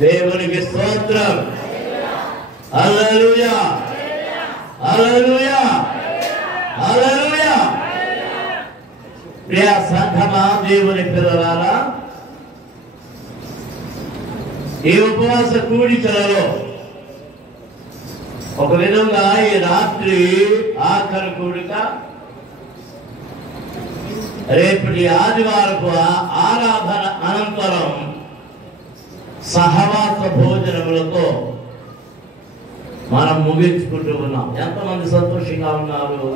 దేవునికి స్తోత్రం. హల్లెలూయా, హల్లెలూయా, హల్లెలూయా. ప్రియ సంఘమా, దేవుని పిల్లలారా, ఈ ఉపవాస కూడికలలో ఒక విధంగా ఈ రాత్రి ఆఖరి కూడిక, రేపటి ఆదివారపు ఆరాధన అనంతరం సహవాస భోజనములతో మనం ముగించుకుంటూ ఉన్నాం. ఎంతమంది సంతోషంగా ఉన్నారు?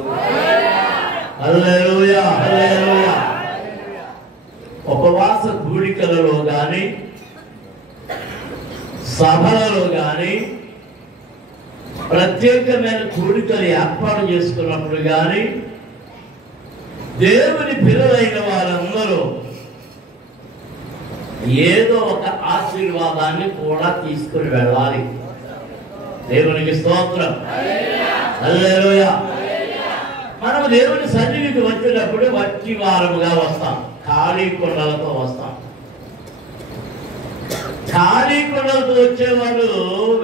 హల్లెలూయా, హల్లెలూయా. ఉపవాస కూడికలలో కానీ సభలలో కానీ ప్రత్యేకమైన కూడికలు ఏర్పాటు చేసుకున్నప్పుడు కానీ దేవుని పిల్లలైన వారందరూ ఏదో ఒక ఆశీర్వాదాన్ని కూడా తీసుకుని వెళ్ళాలి. దేవునికి స్తోత్రం. హల్లెలూయా. మనం దేవుని సన్నిధికి వచ్చినప్పుడు వచ్చి వారముగా వస్తాం, ఖాళీ కుండలతో వస్తాం. ఖాళీ కుండలతో వచ్చేవాడు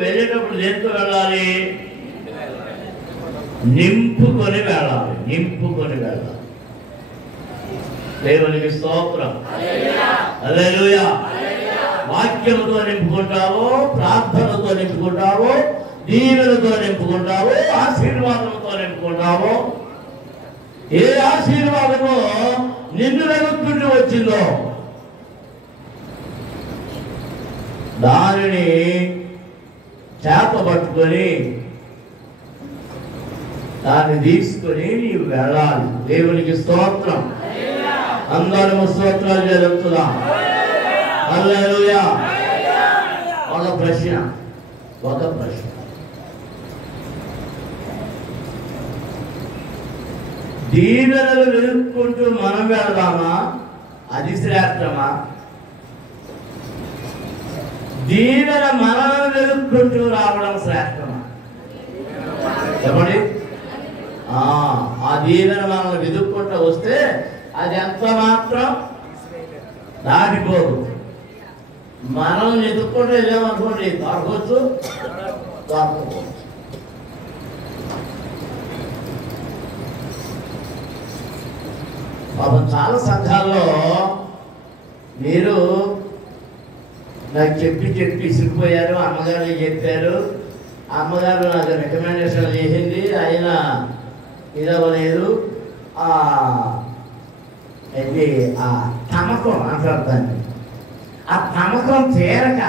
వెళ్ళేటప్పుడు దేంతో వెళ్ళాలి? నింపుకొని వెళ్ళాలి, నింపుకొని వెళ్ళాలి. దేవునికి స్తోత్రం. హల్లెలూయా. వాక్యముతో నింపుకుంటావో, ప్రార్థనతో నింపుకుంటావో, దీవెనతో నింపుకుంటావో, ఆశీర్వాదంతో నింపుకుంటావో. ఏ ఆశీర్వాదమో నిన్ను వెలుక్కుంటూ వచ్చిందో దానిని చేతపట్టుకొని దాన్ని తీసుకొని నీవు వెళ్ళాలి. దేవునికి స్తోత్రం. అందరము స్తోత్రాలు జరుగుతుందా? హల్లెలూయా. ఒక ప్రశ్న, దీవెనలు వెలుక్కుంటూ మనం వెళదామా? అది శ్రేష్టమా? దీవెన మనల్ని వెలుక్కుంటూ రావడం శ్రేష్టమా? చెప్పండి. ఆ దీవెన మనల్ని వెతుక్కుంటూ వస్తే అది ఎంత మాత్రం దాటిపోదు. మనం వెతుక్కుంటూ వెళ్ళామనుకోండి, దొరకవచ్చు, దొరకవచ్చు. పాపం చాలా సంఘాల్లో మీరు నాకు చెప్పి ఇసిరిపోయారు. అమ్మగారు చెప్పారు, అమ్మగారు నాకు రికమెండేషన్ చేసింది, అయినా ఇదవ్వలేదు. ఇది ఆ తమకం అంటారు దాన్ని. ఆ తమకం తీరక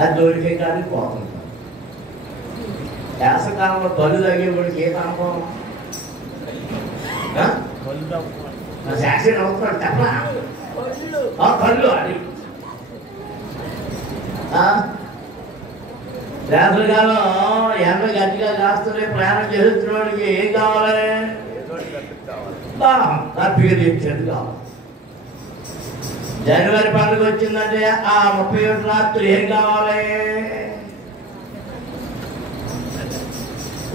అది దొరికే కానీ పోతుంది. వేసవకాలంలో కళ్ళు తగ్గేవాడికి ఏ తమకం? శాస్త్రీయ అవుతున్నాడు చెప్పరా? కళ్ళు అది వేసవికాలం ఎండ గట్టిగా కాస్తూనే ప్రయాణం చేస్తున్నవాడికి ఏం కావాలి? హ్యాపీగా తీర్చేది కావాలి. జనవరి పండుగ వచ్చిందంటే ఆ 31 రాత్రి ఏం కావాలి?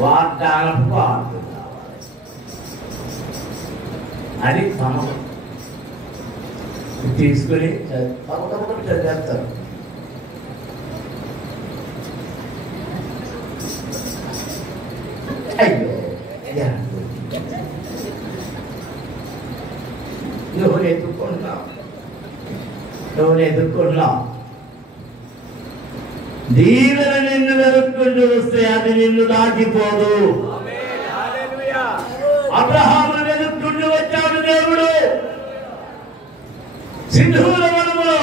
వాగ్దానపు పాటు కావాలి. అది సమం తీసుకుని చదివేస్తారు. అయ్యో నువ్వు ఎదుర్కొన్నావు. దీవెన నిన్ను వెతుక్కుంటూ వస్తే అది నిన్ను దాటిపోదు. అబ్రహామును వెతుక్కుంటూ వచ్చాడు దేవుడు సింధూర వనములో.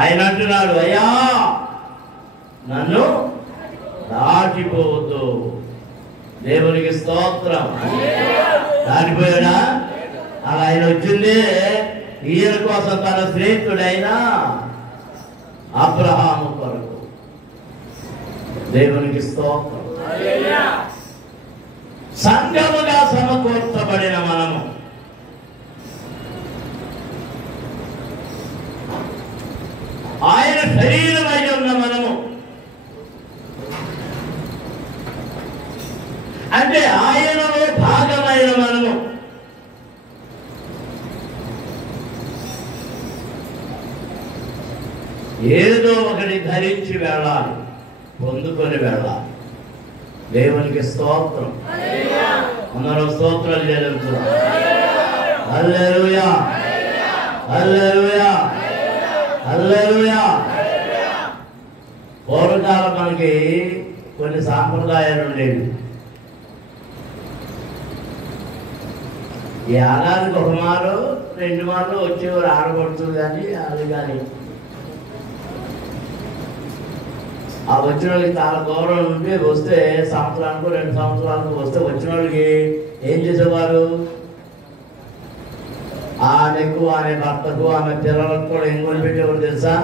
ఆయన అంటున్నాడు, అయ్యా నన్ను దాటిపోవద్దు. దేవునికి స్తోత్రం. దాటిపోయాడా? అలా ఆయన వచ్చింది ఈయన కోసం, తన స్నేహితుడైన అబ్రహాము కొరకు. దేవునికి స్తోత్రం. సంఘముగా సమకూర్చబడిన మనము ఆయన శరీరమై ఉన్న మనము, అంటే ఆయనలో భాగమైన మనము ఏదో ఒకటి ధరించి వెళ్ళాలి, పొందుకొని వెళ్ళాలి. దేవునికి స్తోత్రం. అందరూ స్తోత్రాలు చెల్లించుదాం. హల్లెలూయా, హల్లెలూయా, హల్లెలూయా. పూర్వకాలం మనకి కొన్ని సాంప్రదాయాలు ఉండేవి. ఏడాదికి ఒక మారు 2 మార్లు వచ్చేవారు ఆడబడుతుంది, కానీ అది కానీ ఆ వచ్చిన వాళ్ళకి చాలా గౌరవం ఉంటే వస్తే సంవత్సరానికి 2 సంవత్సరాలకు వస్తే వచ్చిన వాళ్ళకి ఏం చేసేవారు, ఆమెకు, ఆమె భర్తకు, ఆమె పిల్లలకు కూడా ఏం కొని పెట్టేవారు తెలుసా?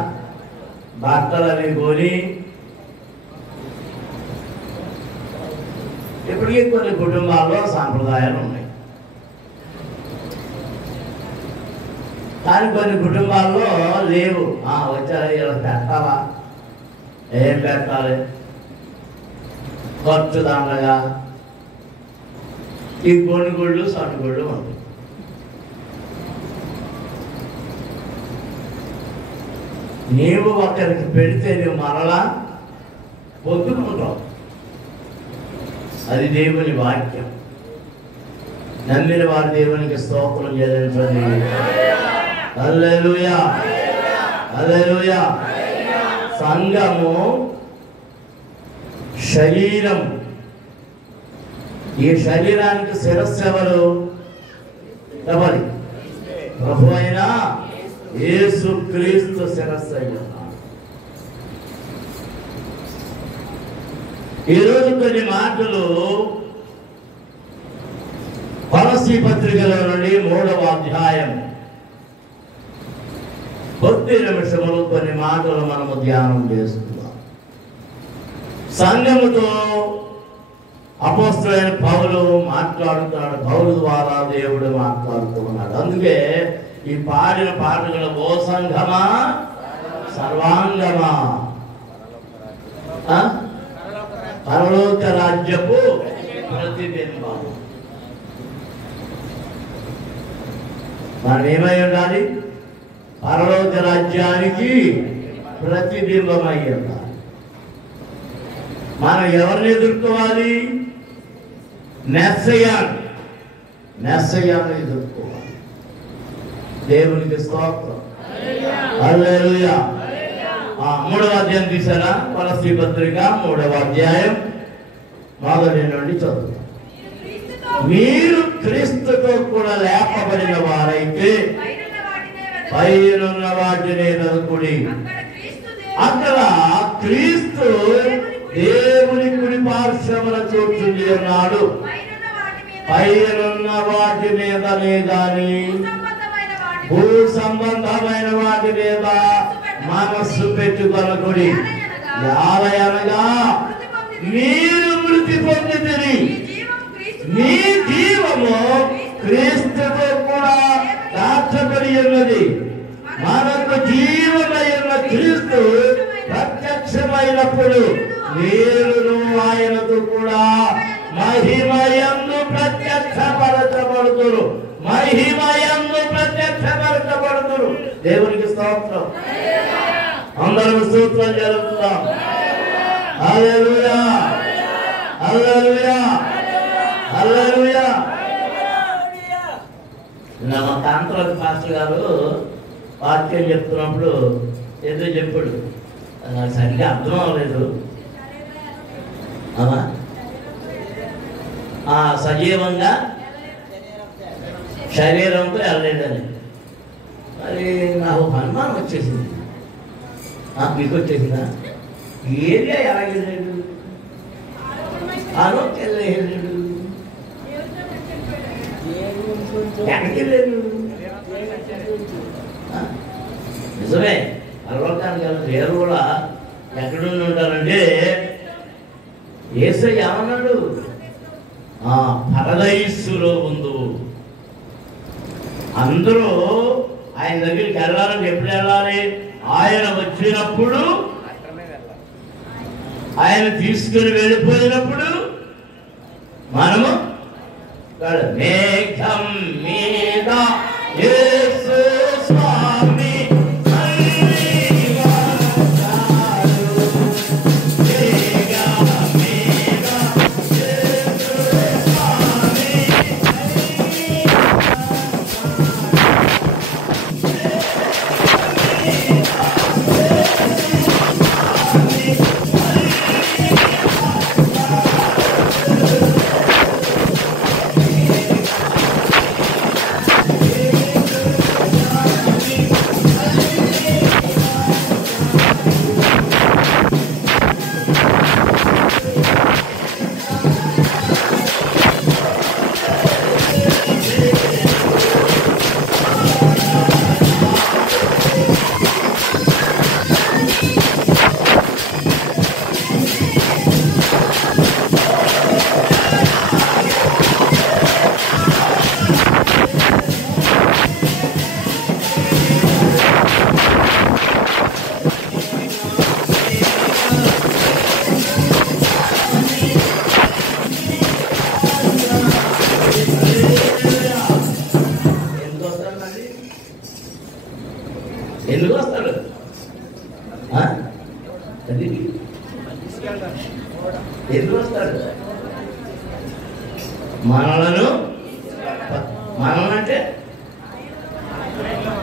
బట్టలు అవి కొని. ఇప్పటికీ కొన్ని కుటుంబాల్లో సాంప్రదాయాలు ఉన్నాయి, కానీ కొన్ని కుటుంబాల్లో లేవు. వచ్చారు, ఇలా పెట్టాలా, ఏం పెట్టాలి, ఖర్చు దండగా ఈ కొనుగోళ్ళు సనుగోళ్ళు ఉంటాయి. నీవు ఒకరికి పెడితే నువ్వు మరలా పొద్దుకుంటావు. అది దేవుని వాక్యం. నమ్మిన వారు దేవునికి స్తోత్రం చెల్లించండి. హల్లెలూయా, హల్లెలూయా. సంఘము శరీరం. ఈ శరీరానికి శిరస్సు ఎవరు? ఎవరి? ప్రభు అయిన యేసు క్రీస్తు శిరస్సు అయిన. ఈరోజు కొన్ని మాటలు కొలస్సీ పత్రికలో నుండి 3వ అధ్యాయం కొద్ది నిమిషములు కొన్ని మాటలు మనము ధ్యానం చేసుకుందాం. సంఘముతో అపోస్తలుడైన పౌలు మాట్లాడుతున్నాడు. పౌలు ద్వారా దేవుడు మాట్లాడుతూ ఉన్నాడు. అందుకే ఈ పాడిన పాటలు ఓ సంఘమా సర్వాంగమా, పరలోక రాజ్యపు ప్రతిబింబం. మనం ఏమై ఉండాలి? పరలోక రాజ్యానికి ప్రతిబింబమై ఉండాలి. మనం ఎవరిని ఎదుర్కోవాలి? మెస్సయ్యాను ఎదుర్కోవాలి. దేవునికి స్తోత్రం. హల్లెలూయా. 3వ అధ్యాయం తీసారా? కొలస్సీ పత్రిక 3వ అధ్యాయం 1 నుండి చదువు. మీరు క్రీస్తుతో కూడా లేపబడిన వారైతే పైనున్న వాటినే వెదకుడి. అక్కడ క్రీస్తు దేవుని కుడి పార్శ్వమున కూర్చుని ఉన్నాడు. పైనున్న వాటి మీదనే గాని భూ సంబంధమైన వాటి మీద మనస్సు పెట్టుకొనకుడి. యాలయనగా మీరు మృతి పొందితిరి, మీ జీవము క్రీస్తుతో కూడా దాచబడి ఉన్నది. మనకు జీవమైన క్రీస్తు ప్రత్యక్షమైనప్పుడు మీరు ఆయనతో కూడా మహిమయందు ప్రత్యక్షపరచబడుతురు. మహిమయందు ప్రత్యక్షపరచబడుతురు. దేవునికి స్తోత్రం. అందరూ స్తోత్రం జరుగుతున్నాం. హల్లెలూయా, హల్లెలూయా, హల్లెలూయా. మా కాంతరాజు పాస్టర్ గారు వాక్యం చెప్తున్నప్పుడు ఏదో చెప్పాడు, నాకు సరిగ్గా అర్థం అవ్వలేదు. సజీవంగా శరీరంతో వెళ్ళలేదని. మరి నాకు అనుమానం వచ్చేసింది. మీకు వచ్చేసిందా? ఏరియా ఎలాగెళ్ళాడు? ఆరోగ్యం వెళ్ళాడు, ఎక్కడికి వెళ్ళాడు? నిజమే, పర్వతానికి పేరు కూడా ఎక్కడుండి ఉంటారంటే యేసయ్య ఏమన్నాడు? పరదైస్సులో ఉందో. అందరూ ఆయన దగ్గరికి వెళ్ళాలని ఎప్పుడు వెళ్ళాలి? ఆయన వచ్చినప్పుడు, ఆయన తీసుకుని వెళ్ళిపోయినప్పుడు మనము మేఘం మీద యేసు స్వామి. ఎందుకు వస్తాడు? అది ఎందుకు వస్తాడు? మనలంటే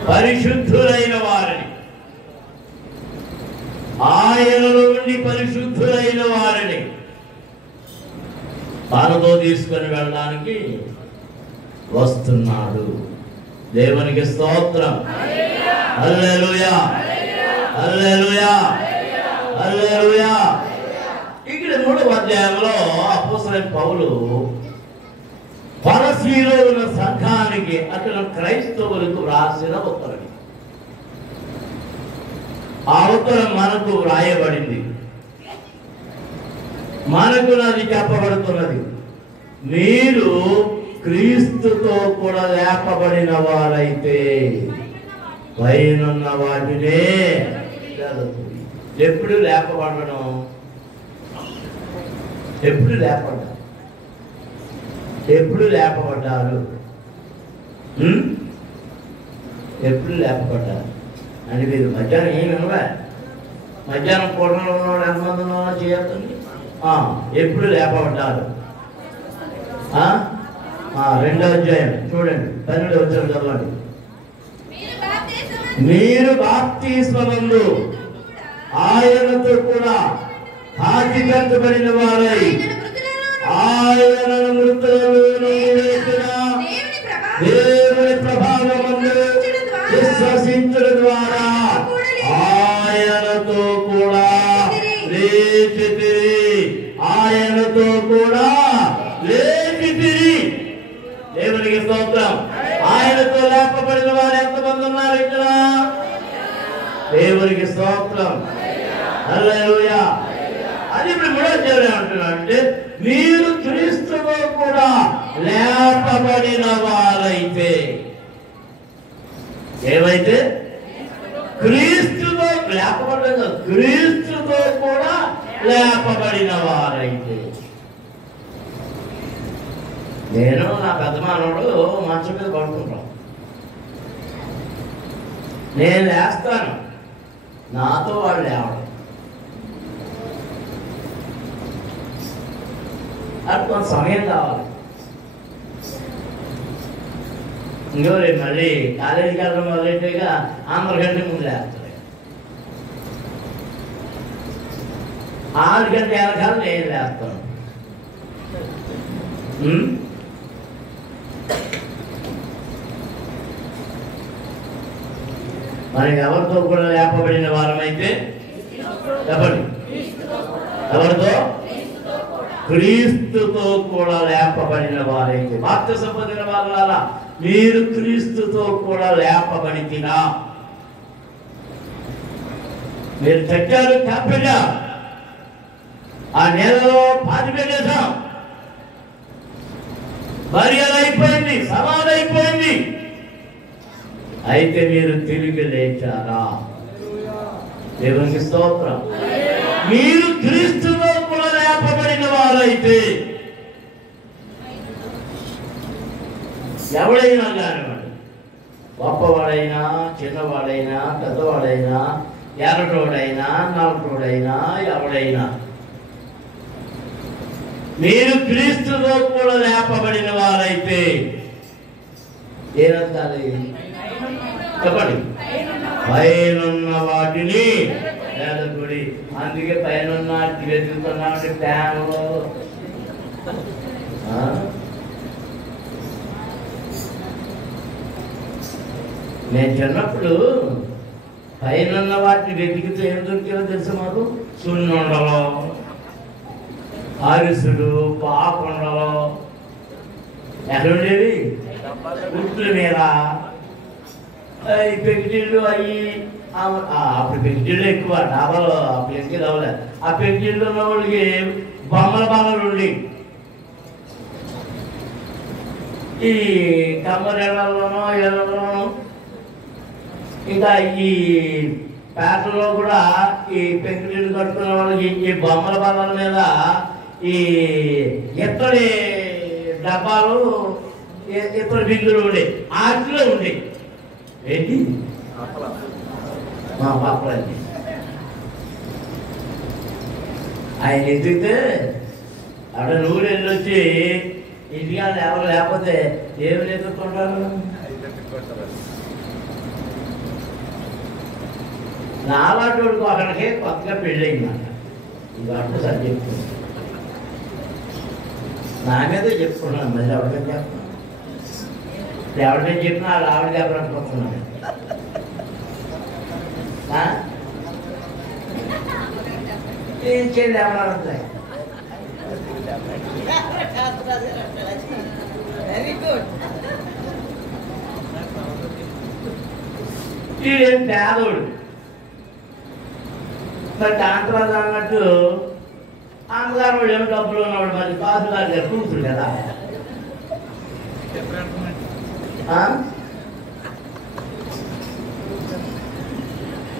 పరిశుద్ధులైన వారిని, ఆయనలో ఉండి పరిశుద్ధులైన వారిని తనతో తీసుకొని వెళ్ళడానికి వస్తున్నాడు. దేవునికి స్తోత్రం. హల్లెలూయా, హల్లెలూయా, హల్లెలూయా. ఇక్కడ 3వ అధ్యాయంలో అపోస్తలుడైన పౌలు కొలస్సీలో ఉన్న సంఘానికి, అక్కడ క్రైస్తవులకు రాసిన ఉత్తరం. ఆ ఉత్తరం మనకు వ్రాయబడింది, మనకు అది చెప్పబడుతున్నది. మీరు క్రీస్తుతో కూడా లేపబడిన వారైతే పైనున్న వాటినే. ఎప్పుడు లేపబడడం? ఎప్పుడు లేపబడ్డారు? ఎప్పుడు లేపబడ్డారు? ఎప్పుడు లేపబడ్డారు అని మీరు మధ్యాహ్నం ఏమి వినవా? మధ్యాహ్నం పూటలో ఉన్నవాడు ఎంతమంది ఉన్నవాడు చేయొద్దండి. ఎప్పుడు లేపబడ్డారు? 2వ అధ్యాయం చూడండి, 12వ వచనం చదవండి. మీరు బాప్తిస్మమందు ఆయనతో కూడా పాతిపెట్టబడిన వారై ఆయనను మృతులలో లేపిన దేవుని ప్రభావమందు విశ్వసించడం ద్వారా ఆయనతో కూడా లేచితిరి. ఆయనతో కూడా లేచితిరి. దేవునికి స్తోత్రం. ఆయనతో లేపబడిన వారు ఎంతమంది ఉన్నారు ఇక్కడ? దేవునికి స్తోత్రం. హల్లెలూయా. అది ఇప్పుడు 3వ అధ్యాయం అంటున్నాడు అంటే మీరు క్రీస్తుతో కూడా లేపబడిన వారైతే, ఏమైతే క్రీస్తుతో లేపబడిన, క్రీస్తుతో కూడా లేపబడిన వారైతే. నేను నా పెద్ద మానవుడు మంచం మీద పడుకుంటాం, నేను లేస్తాను, నాతో వాడు లేవడం. అది కొంత సమయం కావాలి. ఇంకో రేపు మళ్ళీ కాలేజీకి వెళ్ళడం మొదలెట్టేగా అందరికంటే ముందు లేస్తాడు. 6 గంటల వెనకాల నేను లేస్తాను. మరి ఎవరితో కూడా లేపబడిన వారమైతే చెప్పండి, ఎవరితో? క్రీస్తుతో కూడా లేపబడిన వారైతే. బాప్తిసం పొందిన వారలారా, మీరు క్రీస్తుతో కూడా లేపబడినా, మీరు చచ్చారు, తప్పగా ఆ నేలలో పాతిపెట్టేశాం, మర్యాద అయిపోయింది, సమాధి అయిపోయింది. అయితే మీరు తిరిగి లేచారా? దేవునికి స్తోత్రం. మీరు క్రీస్తుతో కూడా లేపబడిన వారైతే, ఎవడైనా కానివ్వండి, గొప్పవాడైనా చిన్నవాడైనా పెద్దవాడైనా ఎర్రటోడైనా నల్లటోడైనా ఎవడైనా, మీరు క్రీస్తుతో కూడా లేపబడిన వారైతే ఏనంటారు? చెప్పండి. పైనున్న వాటిని వేదకుడి. అందుకే పైన వెతుకుతున్నామంటే ఫ్యాన్లో నేను చిన్నప్పుడు పైన వాటిని వెతికితే ఏం దొరికేదో తెలుసు మాకు? సున్నుండలో, అరిసుడు, పాకుండలో, ఎక్కడుండేవి? ఉట్ల మీద ఈ పెంకిళ్ళు అవి. అప్పుడు పెంకిళ్ళు ఎక్కువ, డాబాలో అప్పుడు ఎంకి రావలేదు. ఆ పెంకిళ్ళు ఉన్న వాళ్ళకి బొమ్మల బాలలు ఉండి, ఈ కమ్మరెళ్ళలోనో ఎళ్ళలోనో, ఇంకా ఈ పేటలో కూడా ఈ పెంకిళ్ళు కట్టుకున్న వాళ్ళకి ఈ బొమ్మల బాలల మీద ఈ ఇత్తడి డబ్బాలు, ఇత్తడి బిందులు ఉండే, ఆటిలో ఉండే. ఏంటి పాపలండి ఆయన ఎదిగితే అక్కడ నూరు వెళ్ళొచ్చి ఇంటికా ఎవరు లేకపోతే ఏమి ఎదుర్కొంటారు. నాలాంటి అక్కడికే కొత్తగా పెళ్ళి అయిందంట. ఇది అప్పుడు సార్ చెప్తున్నాను, నా మీదే చెప్పుకున్నాను, మళ్ళీ ఎవరికైనా చెప్తున్నాను. ఎవరికైనా చెప్పినా వాళ్ళు ఆవిడ ఎవరనుకుంటున్నాను. ఏం చేయాలి ఎవరు అడుగుతాయి. ఈడేం పేదోడు, మరి కాంతరాజు అన్నట్టు అమ్మగారు వాడు ఏమి డబ్బులు ఉన్నవాడు, మరి కాసుగారు గారు కూతురు కదా.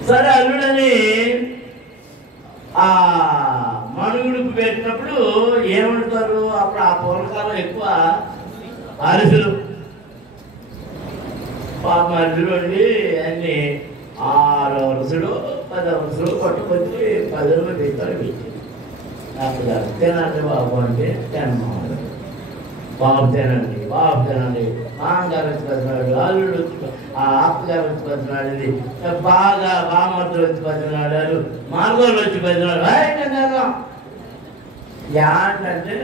సరే అల్లుడని ఆ మనుగుడుకు పెట్టినప్పుడు ఏమంటారు, అప్పుడు ఆ పూర్వకాలం ఎక్కువ అరిసెలు పాప అరిసెలు అండి అన్ని 6 అరుసులు 10 అరుసులు పట్టుకొచ్చి 10 రూపాయలు పెట్టి అప్పుడు తినండి బాబు అంటే తినమాడు. బాబు తినండి, బాబు తినండి. మామగారు వచ్చి పదినాడు, అల్లుడు వచ్చి ఆ అత్తగారు వచ్చి పదినాడు, ఇది బాగా బామర్దులు వచ్చి పదినాడు, మార్గోళ్ళు వచ్చి పదినాడు. ఏంటంటే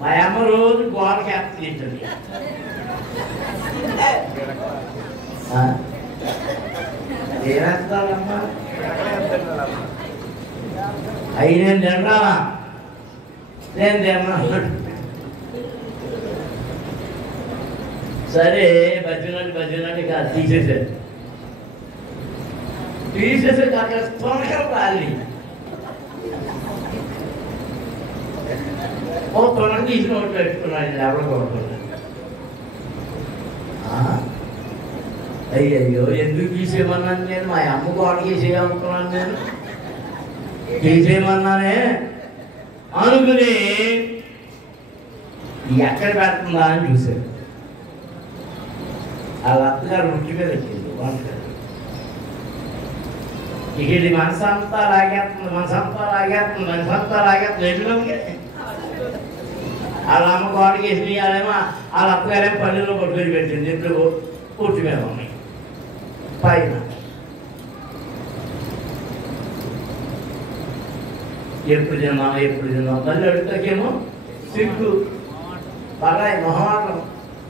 మా అమ్మ రోజు గోడకి ఎత్త తీస్తుంది. ఏమేస్తానమ్మా అవి నేను తింటావా, నేను తిన్నా. సరే బజ్జినట్టు కాదు, తీసేసారు. అక్కడ తొనకలు రాలి ఓ తొనక తీసుకుని ఒకటి పెట్టుకున్నాడు. ఎవరు కొడుకున్నాడు. అయ్యయ్యో ఎందుకు తీసేయమన్నాను నేను, మా అమ్మ గోడకి చేయనుకున్నాను, నేను తీసేయమన్నానే అనుకుని ఎక్కడ పెడుతుందా అని చూశారు. వాళ్ళ అత్తగారు ముట్టి మీద వచ్చింది వంటగారు. ఇక ఇది మనసంతా లాగేస్తుంది, ఎటువంటి వాళ్ళ అమ్మ గోడకి వేసి వాళ్ళేమో వాళ్ళ అత్తగారేమో పల్లెల్లో కొట్టుకొని పెట్టింది. ఇప్పుడు పూర్తి మీద ఉన్నాయి పైన. ఎప్పుడు తిన్నాం మళ్ళీ అడుగుతాకేమో సిగ్గు, పరాయి మొహమాటం.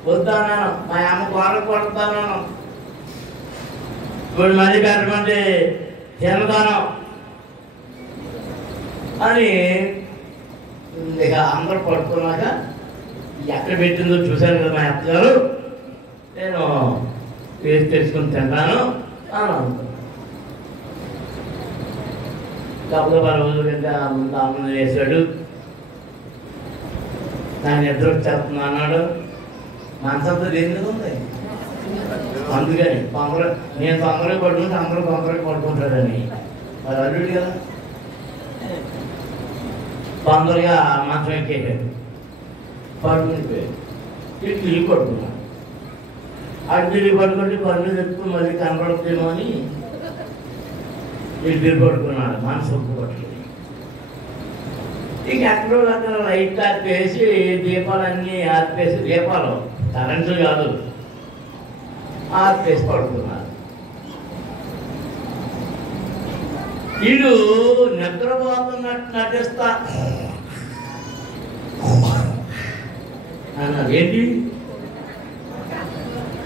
వద్దాను మా అమ్మ గోడ కొడతాను, ఇప్పుడు మళ్ళీ పెట్టమంటే తినదాను అని ఇక అందరూ పడుకున్నాక ఎక్కడ పెట్టిందో చూశాను కదా మా అత్తగారు, నేను వేసి తెచ్చుకొని తింటాను అని అనుకున్నాను. కాకపోతే 10 రోజుల కింద ముందు అమ్మ వేసాడు, నాకు నిద్ర వచ్చేస్తున్నా అన్నాడు. మనసంతా దేని మీద ఉంది, అందుకని నేను తొందరగా పడుకుంటే అందరూ తొందరగా పడుకుంటాడని. మరి అల్లుడు కదా, తొందరగా మంచం ఎక్కేసాడు, పడుకునిపోయాడు. ఇల్లు పడుకున్నాడు. అడ్డీలు పడుకుంటే పనులు చెప్తూ మళ్ళీ కనపడుతుందేమో అని ఇల్లు పడుకున్నాడు. మనసు ఒప్పుకోట్లేదు. ఇక ఎక్కడో అక్కడ లైట్ ఆర్పేసి దీపాలన్నీ ఆర్పేసి, దీపాలు కరెంటు కాదు, ఆర్పేసి పడుకున్నారు. వీళ్ళు నిద్రపోతున్నట్టు నటిస్తా అన్నారు. ఏంటి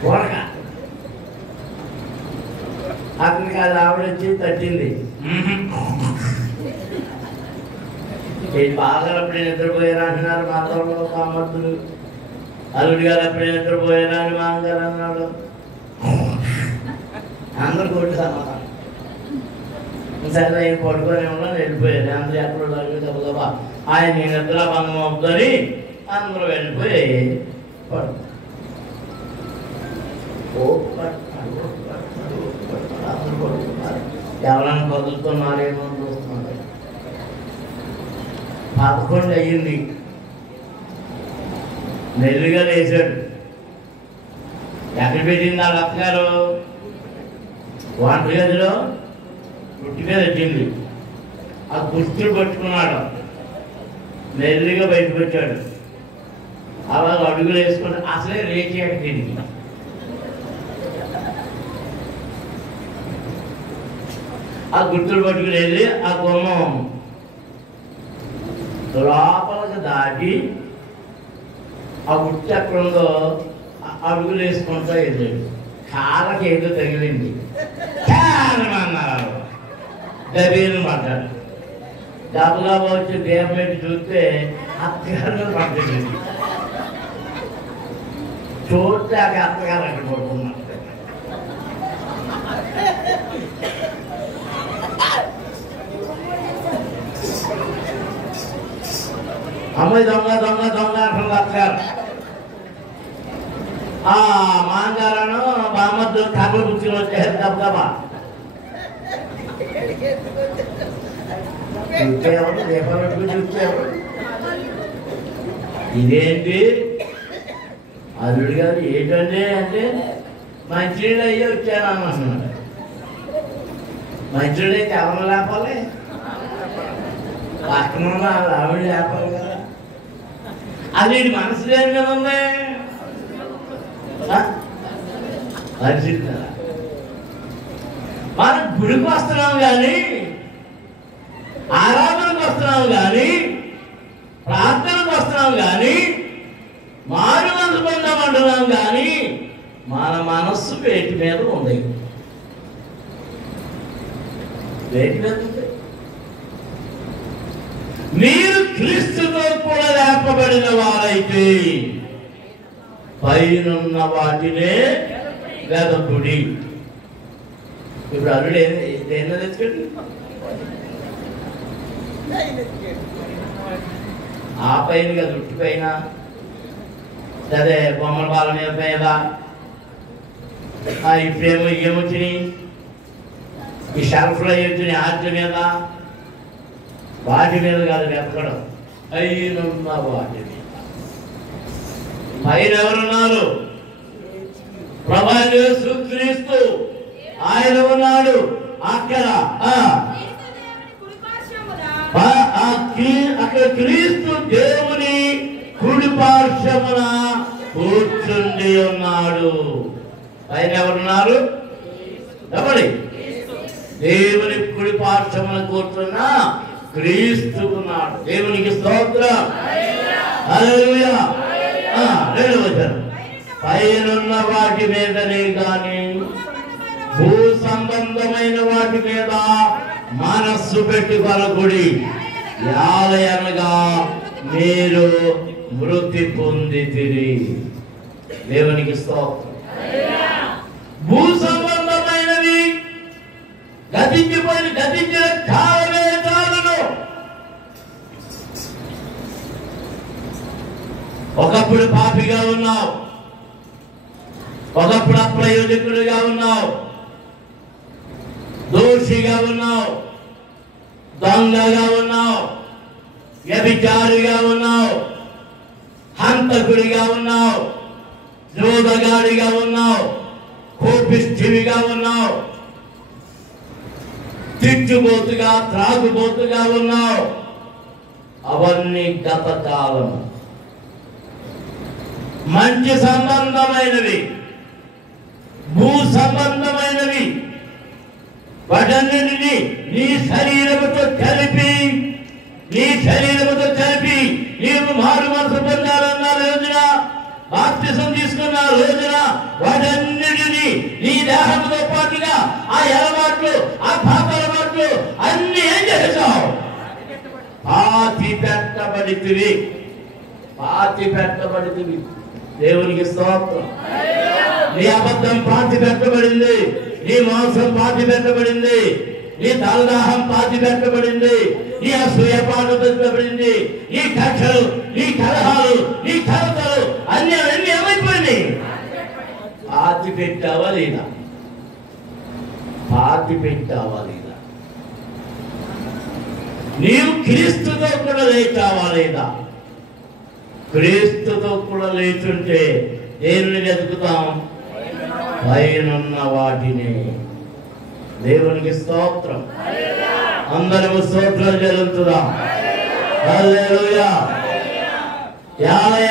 కొడక అతనికి అది ఆవిడొచ్చి తట్టింది. బాగా అప్పుడే నిద్రపోయారా అంటున్నారు మా తరంలో కామర్తులు. అల్లుడి గారు అప్పుడే నిద్రపోయారా అని మామగారు అన్నాడు. అందరు కొట్టి సమాధానం. సరే ఆయన పడుకొని ఉన్నాను, వెళ్ళిపోయారు. అందరూ ఎక్కడో తగ్గదబ్బా ఆయన నిద్ర భంగం అవుతుందని అందరూ వెళ్ళిపోయి పడుతుంది. ఎవరైనా కదులుతున్నారేమో చూస్తున్నారు. 11 అయ్యింది. మెల్లిగా లేచాడు. ఎక్కడ పెట్టింది వాళ్ళ అత్తగారు? వంటగదిలో గుట్టి మీద ఢిల్లీ ఆ గుర్తులు పట్టుకున్నాడు, మెల్లిగా బయటకు వచ్చాడు. అలా అడుగులు వేసుకుని అసలే రేచాడు తిరిగి. ఆ గుర్తులు పట్టుకుని వెళ్ళి ఆ గుమ్మం లోపలికి దాటి ఆ గుర్తు ఎక్కడుందో అడుగులు వేసుకుంటూ వెళ్ళాడు. కాళ్ళకి ఏదో తగిలింది, అన్నారు, గబీలు పడ్డాడు. గబగబా వచ్చి దేవం పెట్టి చూస్తే అత్తగారు పడుతుంది. చూస్తే అది అత్తగారు అక్కడ పడుతున్నారు. అమ్మాయి దొంగ దొంగ దొంగ అంటుంది అత్తగారు. ఆ మాంగారను బామ్మద్దు కర్రలు పుచ్చులు వచ్చేది గబగబా. చూసేవాడు దీపాలు చూసేవాడు. ఇదేంటి అల్లుడు గారు ఏంటంటే అంటే మంచినీళ్ళు అయ్యి వచ్చాను అన్నాడు. మంచినీళ్ళు అయితే ఎవరు లేపాలి, పక్కన ఆవిడ లేపాలి కదా. అది మనసు దేని మీద ఉంది, పరిస్థితి కదా. మనం గుడికి వస్తున్నాం కానీ, ఆరాధనకు వస్తున్నాం కానీ, ప్రార్థనకు వస్తున్నాం కానీ, మారు మనసు పొందామంటున్నాం కానీ మన మనస్సు వేటి మీద ఉంది. వేటి మీద ఉంది. మీరు క్రీస్తుతో కూడా లేపబడిన వారైతే పైనున్న వాటినే వెదకుడి. ఇప్పుడు అల్లుడు దేన్న తెచ్చుకోండి, ఆ పైన కదా ఉట్టి పైన, అదే బొమ్మల బాల మీద ఇప్పుడేమో ఏమొచ్చినాయి, ఈ షెల్ఫ్లో వచ్చినాయి ఆర్టి మీద, వాటి మీద కాదు వెతకడం, పైనున్న వాటి మీద. పైన ఎవరున్నారు? ప్రభువైన యేసుక్రీస్తు ఆయన ఉన్నాడు అక్కడ. అక్కడ క్రీస్తు దేవుని కుడి పార్శ్వమున కూర్చుండి ఉన్నాడు. పైన ఎవరున్నారు? ఎవరి? దేవుని కుడి పార్శ్వమున కూర్చున్న క్రీస్తు ఉన్నాడు. దేవునికి స్తోత్రం. హల్లెలూయా. రెండవ వచనం, పైనున్న వాటి మీదనే గాని భూ సంబంధమైన వాటి మీద మనస్సు పెట్టుకొనకుడి, యాలయనగా మీరు మృతి పొందితిరి. దేవునికి స్తోత్రం. భూ సంబంధమైనవి గతించిన కాలమే చాలును. ఒకప్పుడు పాపిగా ఉన్నావు, ఒకప్పుడు అప్రయోజకుడిగా ఉన్నావు, దోషిగా ఉన్నావు, దొంగగా ఉన్నావు, వ్యభిచారిగా ఉన్నావు, హంతకుడిగా ఉన్నావు, జోదగాడిగా ఉన్నావు, కోపిష్ఠివిగా ఉన్నావు, తిట్టుబోతుగా త్రాగుబోతుగా ఉన్నావు. అవన్నీ గత కాలం. మంచి సంబంధమైనవి, భూ సంబంధమైనవి, వాటన్నిటిని నీ శరీరముతో కలిపి నీవు మారు మనసు పొందాలన్న రోజున, బాప్తిసం తీసుకున్న రోజున వాటన్నిటిని నీ దేహంతో పాటుగా ఆ అలవాట్లు, ఆ పాప అలవాట్లు అన్ని ఏం చేసావు? పాతి పెట్టబడితివి. దేవునికి స్తోత్రం. నీ అబద్ధం పాతి పెట్టబడింది, నీ మాంసం పాతి పెట్టబడింది, నీ తలదాహం పాతి పెట్టబడింది, నీ అసూయ పాటు పెట్టబడింది, నీ కక్షలు, నీ కలహాలు, నీ కలతలు అన్ని ఏమైపోయింది? పాతి పెట్టావా లేదా? నీవు క్రీస్తుతో కూడా లేచావా లేదా? క్రీస్తుతో కూడా లేచుంటే దేనిని వెతుకుతాం? పైనున్న వాటిని. దేవునికి స్తోత్రం. అందరము స్తోత్రాలు చెల్లించుదాం. హల్లెలూయా.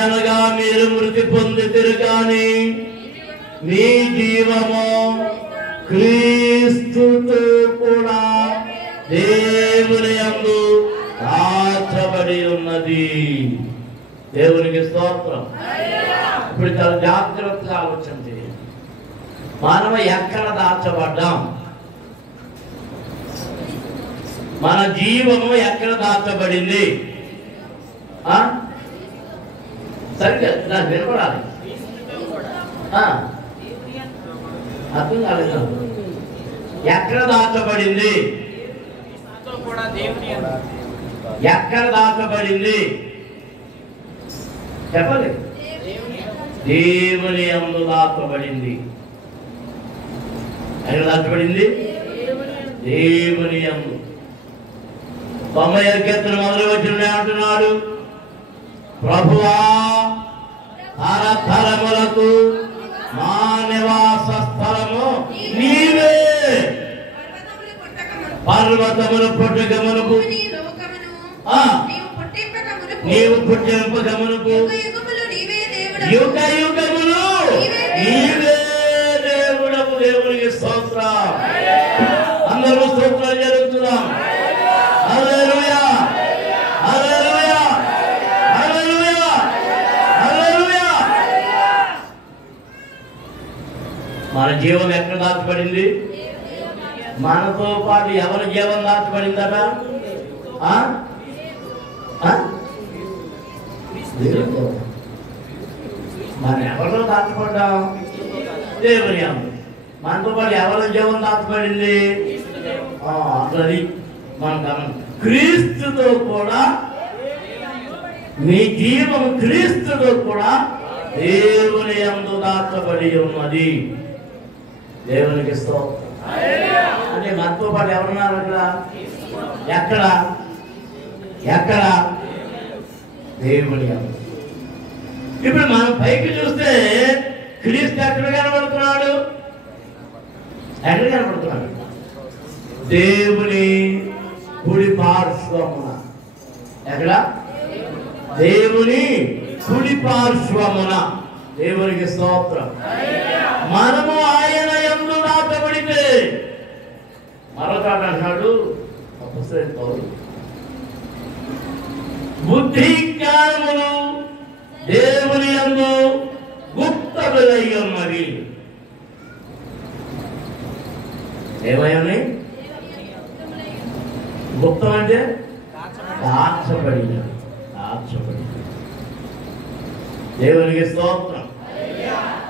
అనగా మీరు మృతి పొందితిరు కానీ మీ జీవము క్రీస్తుతో కూడా దేవుని యందు దాచబడి ఉన్నది. దేవునికి స్తోత్రం. ఇప్పుడు చాలా జాగ్రత్తగా ఆలోచన చేయండి. మనం ఎక్కడ దాచబడ్డాం? మన జీవము ఎక్కడ దాచబడింది? సరిగ్గా నాకు వినపడాలి. అర్థం కాలేదు. ఎక్కడ దాచబడింది? ఎక్కడ దాచబడింది చెప్పండి. దేవుని యందు దాచబడింది. ఎక్కడ దాచబడింది? దేవుని యందు. 90 కీర్తన మొదలు వచ్చిన అంటున్నాడు, ప్రభువా తరతరములకు మా నివాస స్థలము నీవే. పర్వతములు పుట్టకమునకు నీవు పుట్టింపకమునకు యుగ యుగములు నీవే దేవుడవు. దేవునికి స్తోత్రం. అందరూ స్తోత్రాలు జరుగుతున్నాం. హల్లెలూయా, హల్లెలూయా, హల్లెలూయా, హల్లెలూయా. మన జీవం ఎక్కడ దాచబడింది? మనతో పాటు ఎవరి జీవం దాచబడిందట? మనం ఎవరిలో దాచబడ్డాం? దేవుని యందు. మనతో పాటు ఎవరి జీవం దాచబడింది? అట్లది మనం గమనం. క్రీస్తుతో కూడా మీ జీవం క్రీస్తుతో కూడా దేవుని యందు దాచబడి ఉన్నది. దేవునికి స్తోత్రం. అంటే మనతో పాటు ఎవరున్నారు అక్కడ? ఎక్కడ? ఎక్కడ? దేవుని యందు. ఇప్పుడు మనం పైకి చూస్తే క్రీస్తు ఎక్కడ కనబడుతున్నాడు? ఎక్కడ కనబడుతున్నాడు? దేవుని కుడి పార్శ్వమున. ఎక్కడ? దేవుని కుడి పార్శ్వమున. దేవునికి స్తోత్రం. మనము ఆయన యందు దాచబడితే మరొక అంటున్నాడు బుద్ధి జ్ఞానములు దేవుని యందు గుప్తములై ఉన్నవి. ఏమయ్యాయి? గుప్తం అంటే దాచబడిన. దాచబడిన. దేవునికి స్తోత్రం.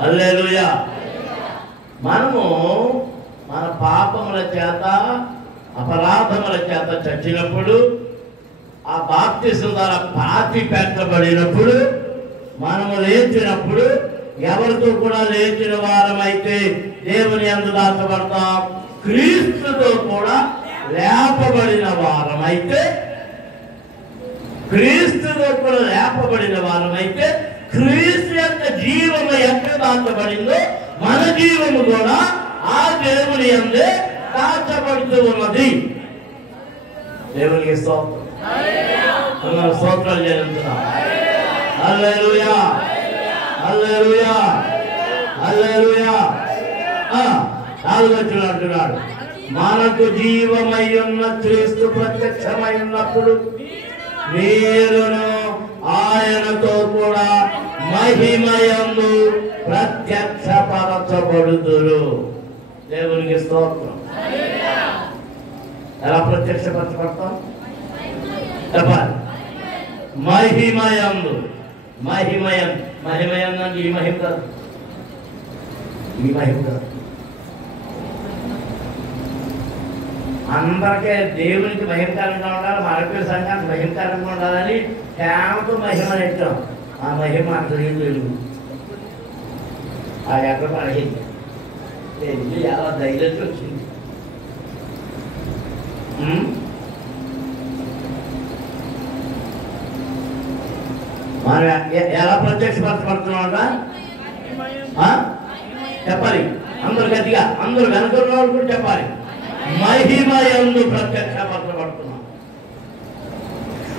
హల్లెలూయా. మనము మన పాపముల చేత అపరాధముల చేత చచ్చినప్పుడు, ఆ బాప్తిసం ద్వారా పాతి పెట్టబడినప్పుడు, మనము లేచినప్పుడు ఎవరితో కూడా లేచిన వారమైతే దేవుని యందు దాచబడతాం. క్రీస్తుతో కూడా లేపబడిన వారమైతే, క్రీస్తుతో కూడా లేపబడిన వారమైతే క్రీస్తు యొక్క జీవము ఎక్కడ దాచబడిందో మన జీవము కూడా ఆ దేవుని యందే దాచబడుతూ ఉన్నది. దేవునికి స్తోత్రం. స్తోత్రాలు చేస్తున్నాం. హల్లెలూయా, హల్లెలూయా, హల్లెలూయా. 4వ వచనం అంటున్నాడు, మనకు జీవమై ఉన్న క్రీస్తు ప్రత్యక్షమై ఉన్నప్పుడు మీరును ఆయనతో కూడా మహిమయందు ప్రత్యక్షపరచబడుదురు. దేవునికి స్తోత్రం. ఎలా ప్రత్యక్షపరచబడతాం చెప్పాలి? మహిమయందు. మహిమయందు అంటే ఈ మహిమ కాదు, ఈ మహిమ కాదు. అందరికీ దేవునికి మహిమకరంగా ఉండాలి, మరొక సంఘానికి మహిమకరంగా ఉండాలని కేవలం మహిమ నెట్టాం. ఆ మహిమ అంత లేదు. ఆ ఎక్కడ పడేది ఎలా ధైర్యం వచ్చింది. మనం ఎలా ప్రత్యక్షపరచబడుతున్నామట చెప్పాలి. అందరు గట్టిగా, అందరు వెనకున్న వాళ్ళు కూడా చెప్పాలి. మహిమయందు ప్రత్యక్షపరచబడుతున్నాం.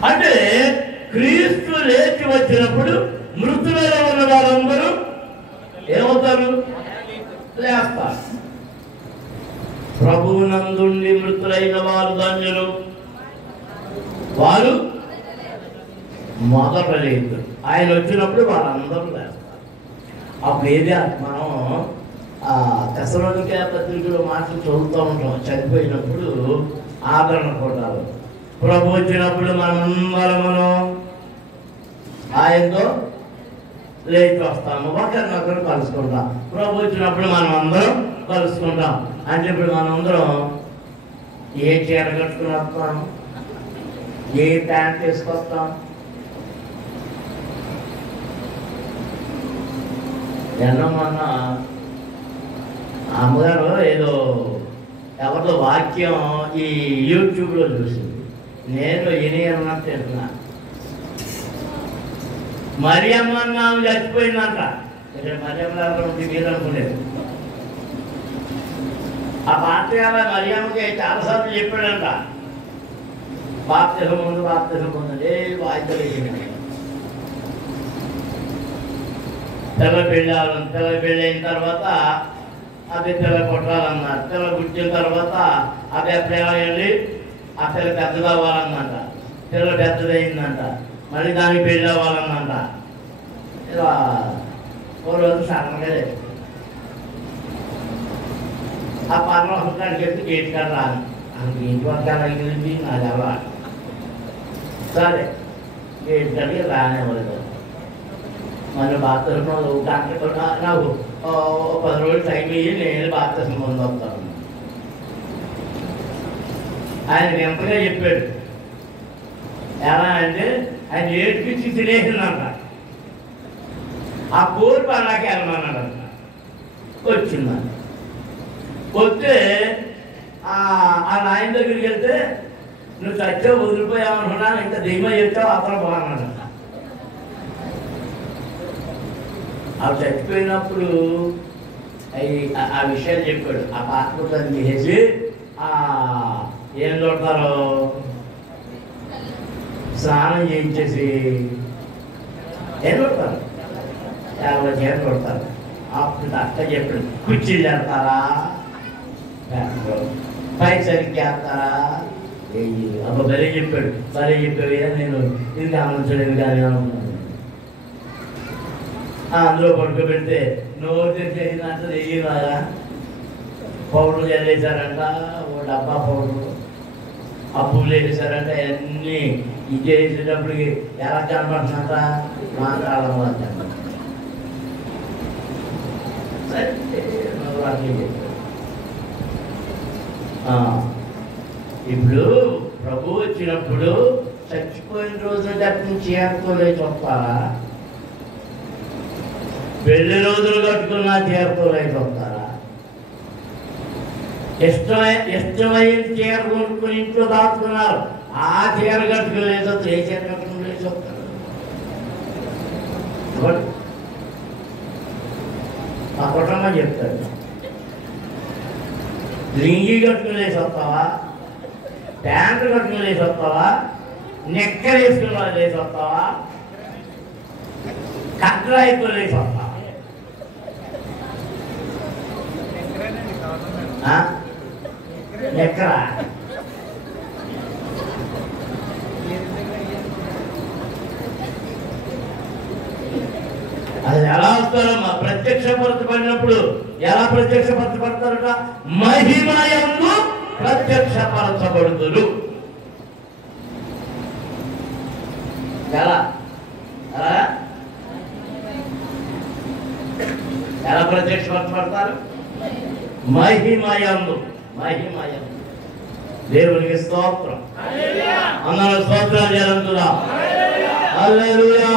అంటే క్రీస్తు లేచి వచ్చినప్పుడు మృతులలో ఉన్న వారందరూ ఏమవుతారు? లేస్తారు. ప్రభువునందుండి మృతులైన వారు ధన్యులు, వారు మొదట లేదు. ఆయన వచ్చినప్పుడు వాళ్ళందరూ లేస్తారు. అప్పుడు ఏది మనం తెస్సలోనికే పత్రికలో మాటలు చదువుతూ ఉంటాం. చనిపోయినప్పుడు ఆదరణ కొట్టాలి. ప్రభు వచ్చినప్పుడు మనమందరమును ఆయనతో లేచి వస్తాము, ఒకరినొకరు కలుసుకుంటాం. ప్రభు వచ్చినప్పుడు మనం అందరం కలుసుకుంటాం. అంటే ఇప్పుడు మనందరం ఏ చీర కట్టుకుని వస్తాం, ఏ ప్యాంట్ వేసుకొస్తాం? మొన్న అమ్మగారు ఏదో ఎవరితో వాక్యం ఈ యూట్యూబ్లో చూసింది. నేను అన్నట్టు తింటున్నా. మరియమ్మ ఆమె చచ్చిపోయిందంట. మరియమ్మ మీరు అనుకునేది ఆ పాత్ర మరియమ్మకి చాలాసార్లు చెప్పాడంట. బాప్తిజం ముందు వాయిద్యం తెల్ల పెళ్ళైన తర్వాత అది తెల్ల కొట్టాలన్నారు. తెల్ల గుచ్చిన తర్వాత అది ఎప్పుడైనా వెళ్ళి ఆ తెల్ల పెద్దది అవ్వాలన్నమాట. తెల్ల పెద్దదయిందంట. మళ్ళీ దానికి పెళ్ళి అవ్వాలన్నమాట. ఇలా ఓ రోజు సడన్గా ఆ పర్వతానికి వెళ్తే గేట్ కాడ రాను. ఇంటి వరకు అడిగింది నాది అలా. సరే గేట్ కాడికి రానివ్వలేదు. మళ్ళీ బాప్తిజం గంట నాకు 10 రోజులు టైం ఇయ్యి, నేను బాప్తిజం పొందొస్తాను. ఆయన ఎంతగా చెప్పాడు. ఎలా అంటే ఆయన ఏడ్పించి తినేసిందంట. ఆ కోరిక అలాగే వెళ్ళమన్నాడంట. వచ్చిందంట. వస్తే ఆ నాయన దగ్గరికి వెళ్తే నువ్వు చచ్చావు, వదిలిపోయావనుకున్నాను, ఇంకా దెయ్యం చెప్తావు, అతను బాగున్నాడు. అవి చచ్చిపోయినప్పుడు ఆ విషయాలు చెప్పాడు. ఆ పాత్రలను తీసేసి ఏం చూడతారో స్నానం చేయించేసి ఏం చూడతారు? 50 చీరలు చూడతారు. అప్పుడు అక్క చెప్పాడు, కుర్చీలు చేస్తారా, పై సరికి వేస్తారా? అబ్బా భలే చెప్పాడు. నేను ఇది గమనించలేదు కానీ అనుకున్నాను. అందులో పడుకోబెడితే నోరు తెచ్చేసినంత వెయ్యిలాగా పౌడర్లు చల్లేశారంట. ఓ డబ్బా పౌడర్ అప్పులు వేసారంట. అన్నీ ఇది చేసేటప్పటికి ఎలా కనపడుతుందంట, మాట్లాడడం వల్ల ఇప్పుడు ప్రభు వచ్చినప్పుడు చచ్చిపోయిన రోజున కట్టిన చీరతోలే చూస్తారా, పెళ్లి రోజులు కట్టుకున్న చీరతోలే చూస్తారా? ఇష్టమైన చీర కొనుక్కుని ఇంట్లో దాచుకున్నారు, ఆ చీర కట్టుకునే చూస్తారు. ఏ చీర కట్టుకునే చూస్తారు? మా కుటుంబం చెప్తాడు, లింగి కట్టుకునే వస్తావా, ప్యాంటు కట్టుకుని వస్తావా, నెక్కర్ వేసుకుని వేసి వస్తావా, కట్రా ఎక్కువ వేసి వస్తావా? ఎక్కడ అది ఎలా వస్తారమ్మా? ప్రత్యక్షపరచబడినప్పుడు ఎలా ప్రత్యక్షపరచబడతారట? మహిమయందు ప్రత్యక్షపరచబడుతురు. ఎలా ఎలా ప్రత్యక్షపరచబడతారు? మహిమయందు. దేవునికి స్తోత్రం. అందరూ స్తోత్రాలు చేయాలంటున్నా. హల్లెలూయా,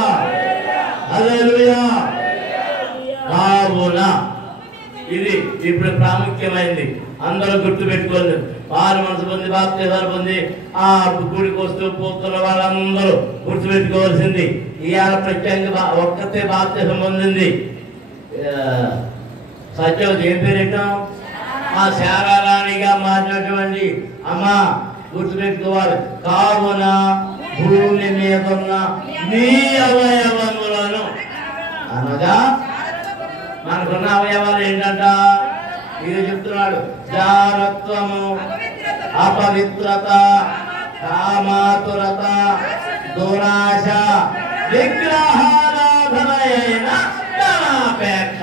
హల్లెలూయా. కావున ఇది ఇప్పుడు ప్రాముఖ్యమైంది, అందరూ గుర్తు పెట్టుకోండి. వారు మనసు పొంది బాప్తిజాలు పొంది ఆ గుడికి వస్తూ పోతున్న వాళ్ళందరూ గుర్తు పెట్టుకోవాల్సింది, ఇవాళ ప్రత్యేకంగా ఒక్కతే బాప్తిజం పొందింది. సత్యవతి ఏం పేరు పెట్టాం? ఆ శారారాణిగా మారినటువంటి అమ్మ గుర్తుపెట్టుకోవాలి. కావున భూమి మీద ఉన్న మీ అవయవములను అనగా మనకున్న అవయవాలు ఏంటంట ఇది చెప్తున్నాడు. జారత్వము, అపవిత్రత, కామాతురత, దురాశ, విగ్రహారాధనైన ధనాపేక్ష.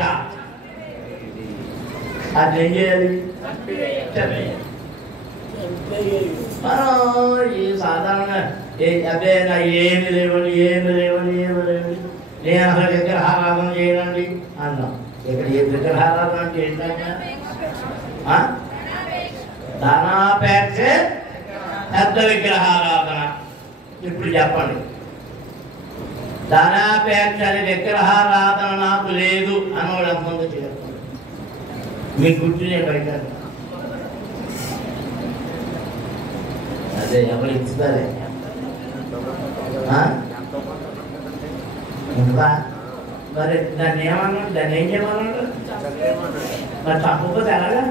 అది ఏం చేయాలి? మనం ఈ సాధారణంగా అదే నా ఏమి లేవండి నేను అసలు విగ్రహారాధన చేయనండి అన్నాం. ఇక్కడ ఏ విగ్రహారాధన అంటే ఏంటంటే ధనాపేక్ష, పెద్ద విగ్రహారాధన. ఇప్పుడు చెప్పండి, ధనాపేక్ష అనే విగ్రహారాధన నాకు లేదు అన్నవాడు ఎంతమంది చెప్పండి. మీ గుర్తునే బయట అదే ఎవరు ఇచ్చుతారే ఇంకా మరి దాన్ని ఏమన్నాడు? దాన్ని ఏం చేయమన్నాడు? మరి తప్పకపోతే ఎలాగా?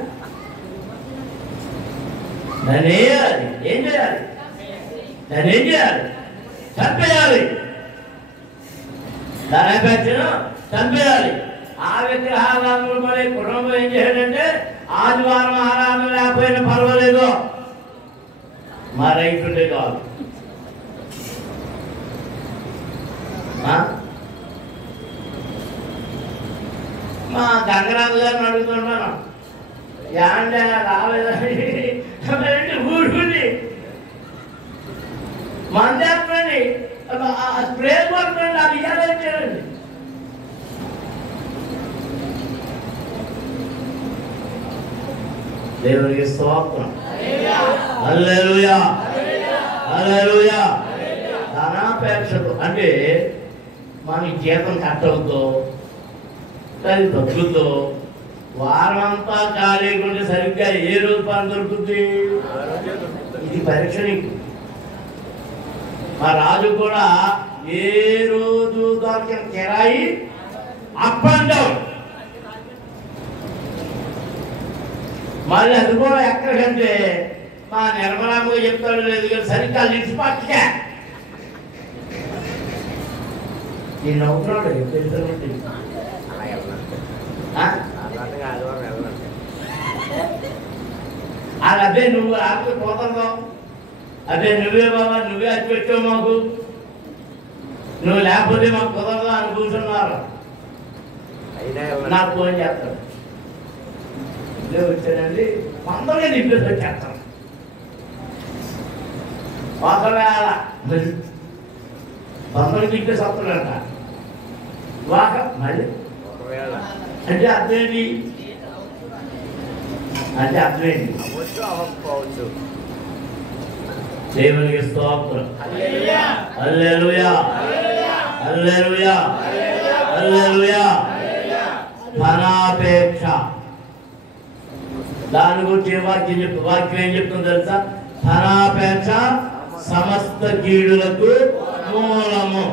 దాన్ని వేయాలి. ఏం చేయాలి? దాన్ని ఏం చేయాలి? చంపేయాలి. దాని పెంచను చంపేయాలి. ఆ విగ్రహారాధనలు మరి కుటుంబం ఏం చేయాలంటే ఆదివారం ఆరాధన లేకపోయినా పర్వాలేదు, మా రైతుండే కాదు. మా గంగరాజు గారిని అడుగుతున్నాను, యాండే రాలేదండి ఊరుకుంది మందేపండి స్ప్రే కొట్టండి, అది ఇవ్వాలని చేయండి. దేవునికి స్తోత్రం. హల్లెలూయా, హల్లెలూయా. ధనాపేక్షకు అంటే మనకి జీతం కట్టవుతో దాని తగ్గుతో వారం అంతా ఖాళీకుంటే సరిగ్గా ఏ రోజు పని దొరుకుతుంది? ఇది పరీక్ష నీకు. మా రాజు కూడా ఏ రోజు దొరికిన కిరాయి అప్ అండ్ డౌన్. మళ్ళీ అది కూడా ఎక్కడికంటే మా నిర్మలాగా చెప్తాడు లేదు కానీ సరిగ్గా లిట్స్ పట్టుకే నేను అవుతున్నాడు తెలుసుకుంటే అదే నువ్వు ఆకు పోతావు, అదే నువ్వే బాబా నువ్వే అది పెట్టావు మాకు, నువ్వు లేకపోతే మాకు కుదరదు అని కూర్చున్నారు. నాకు ఫోన్ చేస్తాడు, ఇదే వచ్చానండి తొందరగా నింపేసి వచ్చేస్తాను. ఒకవేళ తొందరగా నింపేసి వస్తాడంట. మళ్ళీ అంటే అర్థమేంటి? అంటే అర్థమేంటి? దేవునికి స్తోత్రం. హల్లెలూయా, హల్లెలూయా, హల్లెలూయా. ధనాపేక్ష దాని గురించి వాక్యం ఏం చెప్తుందో తెలుసా? ధనాపేక్ష సమస్త కీడులకు మూలము.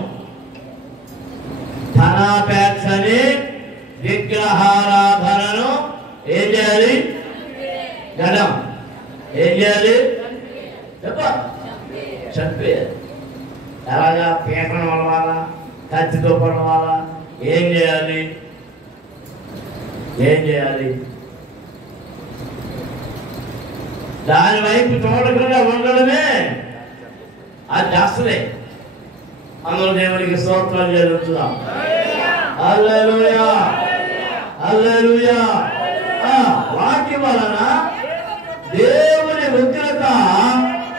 ధనాపేక్షని విగ్రహారాధనను ఏం చేయాలి? గడం ఏం చేయాలి? చంపేయాలి. ఎలాగా? పీకడం వల్ల, కత్తితో పడడం వల్ల ఏం చేయాలి? ఏం చేయాలి? దాని వైపు చూడకుండా ఉండడమే అది చేస్తుంది. అందులో దేవునికి స్తోత్రాలు జరుగుతున్నాం. హల్లెలూయా, హల్లెలూయా. వాటి వలన దేవుని ఉగ్రత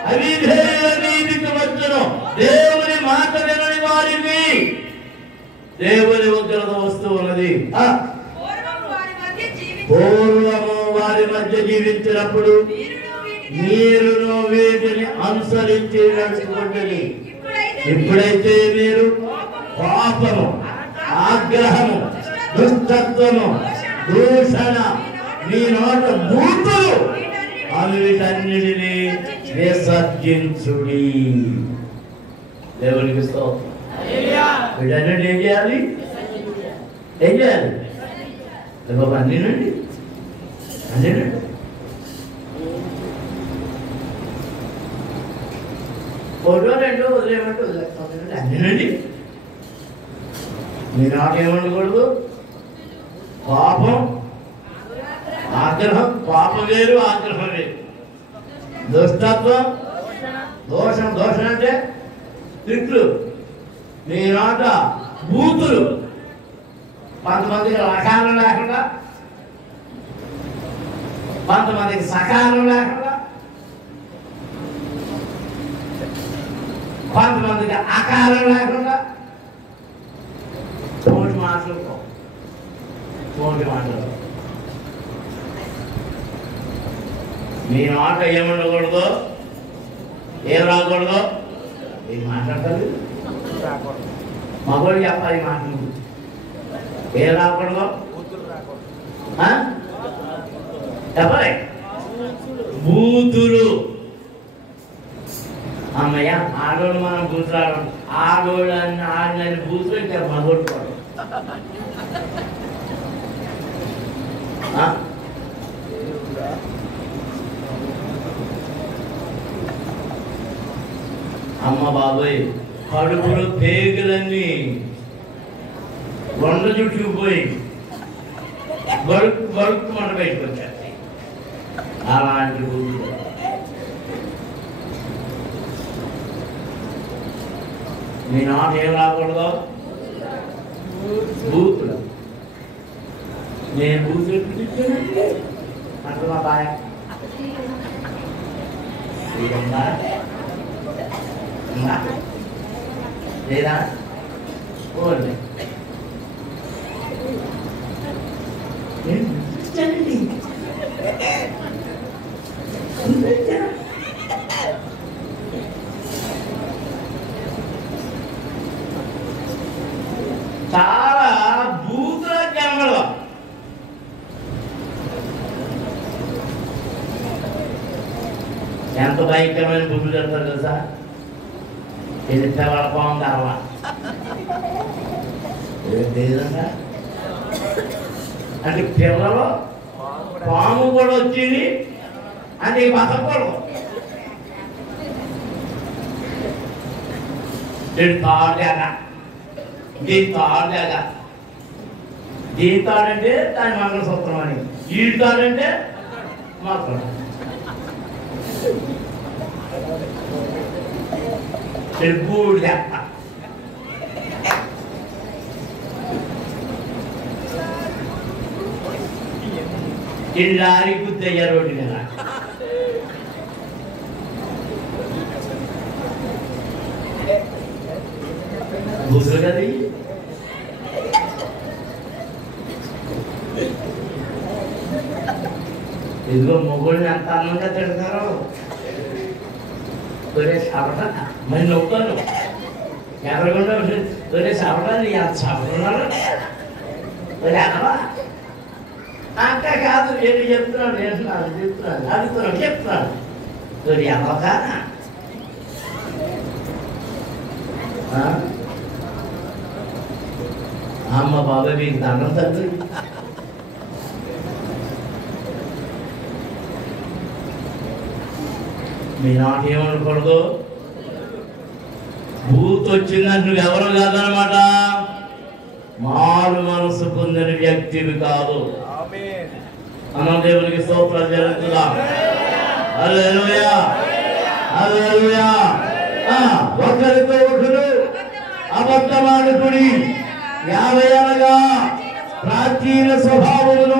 అవిధేయుల మీదికి వచ్చును. దేవుని మాట వినని వారికి దేవుని ఉగ్రత వస్తూ ఉన్నది. పూర్వము వారి మధ్య జీవించినప్పుడు మీరును వీటిని అనుసరించి నడుచుకుంటుంది. ఇప్పుడైతే మీరు పాపము, ఆగ్రహము, దుష్టత్వము, దూషణ, మీ నోట బూతులు అవి వీటన్నిటినీ విసర్జించుడి. దేవునికి స్తోత్రం. వీటన్నిటి ఏం చేయాలి? ఏం చేయాలి? బాబా అన్నినండి, అన్నినండి. ఒకటో రెండో వదిలేమంటే వదిలేకపోతుందండి అదేనండి. మీ నాట ఏమనకూడదు, పాపం ఆగ్రహం, పాపం వేరు ఆగ్రహం వేరు. దుష్టత్వం, దోషం, దోషం అంటే తిట్లు. మీ నాట బూతులు, కొంతమందికి రకాలం లేకుండా, కొంతమందికి సకాలం లేకుండా, కొంతమందికి అకారం లేకుండా తోటి మాటలు, తోటి మాటలు. మీ మాట ఏముండకూడదు, ఏం రాకూడదు, ఏం మాట్లాడతారు మగోళ్ళు చెప్పాలి మాటలు. ఏం రాకూడదు చెప్పాలి, బూతులు. అమ్మయ్య ఆడోళ్ళు మనం బూతులు ఆడడం, ఆడోళ్ళు అని ఆడిన బూతులు ఇంకా మగొట్టుకోవడం. అమ్మ బాబోయ్, కడుపులో పేగులన్నీ వండ చుట్టుకుపోయి గడుపు గడుపు మన బయటకు వచ్చేస్తాయి. అలాంటి బూతులు. మీ నాట ఏం రాకూడదు, బూతులు. నేను బూతులు అంటే మా బాయ్ లేదా ఓన్లీ చాలా బూతుల జన్మలు. ఎంత భయంకరమైన బుద్ధులు చెప్తారు తెలుసా? ఇది పిల్లలకోం గర్వ అంటే పిల్లలు పాము కూడా వచ్చింది అంటే బతకూడదు. దీని తాడేగా, దీని తాడేగా, దీని తాడంటే దాని మంగళసూత్రం అని, ఈ తాడంటే మాత్రం చెప్పుడు చెప్ప. ఇల్లారి గుద్దయ్య రోడ్డు మీద బూసులు కదా. ఇదిగో మొగుడిని ఎంత అందంగా తిడతారో. ఒరే సవట మరి నవ్వుతాను ఎక్కడకుండా ఒరే సవట నీ అంత సవటున్నాను ఒరే అనవా అంతే కాదు. నేను చెప్తున్నాను, చెప్తున్నాను అడుగుతున్నాను, చెప్తున్నాను ఒరే అనవకా. అమ్మ బాబాయ్ మీకు దండం తగ్గు. మీ నాట ఏమనకూడదు, బూత్ వచ్చిందంటే నువ్వెవరు కాదనమాట, మారు మనసు పొందిన వ్యక్తివి కాదు. మనం దేవునికి స్తోత్రాలు జరుగుతుందా? హల్లెలూయా, హల్లెలూయా. ఒకరితో ఒకరు అబద్ధమాడుకుని 50 అనగా ప్రాచీన స్వభావమును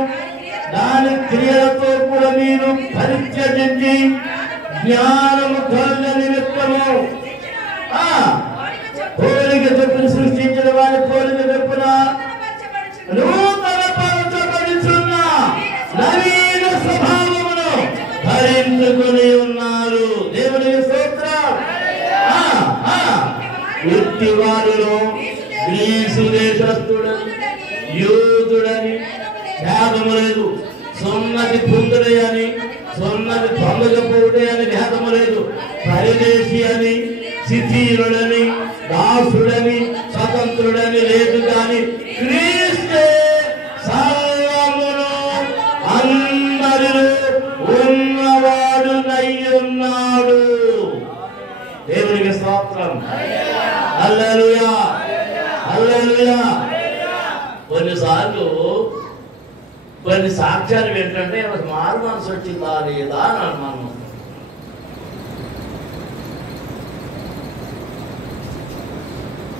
దాని క్రియలతో కూడా మీరు పరిత్యజించి జ్ఞానము కలుగ నిమిత్తము పోలిక చొప్పున సృష్టించిన వారి పోలిక చొప్పున నూతన పరచబడుచున్న నవీన స్వభావమును ధరించుకుని ఉన్నారు. దేవునికి స్తోత్రం. వృత్తి వారిలో గ్రీసు దేశస్థుడని యూదుడని భేదము లేదు, సున్నతి పుందుడే అని సున్నతి పొందకపోతే అని భేదము లేదు, పరిదేశి అని శిథిలుడని దాసుడని స్వతంత్రుడని లేదు, కానీ క్రీస్తే సర్వమును అందరిలో ఉన్నవాడు నై ఉన్నాడు. దేవునికి స్తోత్రం. హల్లెలూయా, హల్లెలూయా. కొన్నిసార్లు కొన్ని సాక్ష్యాలు ఏంటంటే మారు మనసు వచ్చిందా లేదా అని అనుమానం.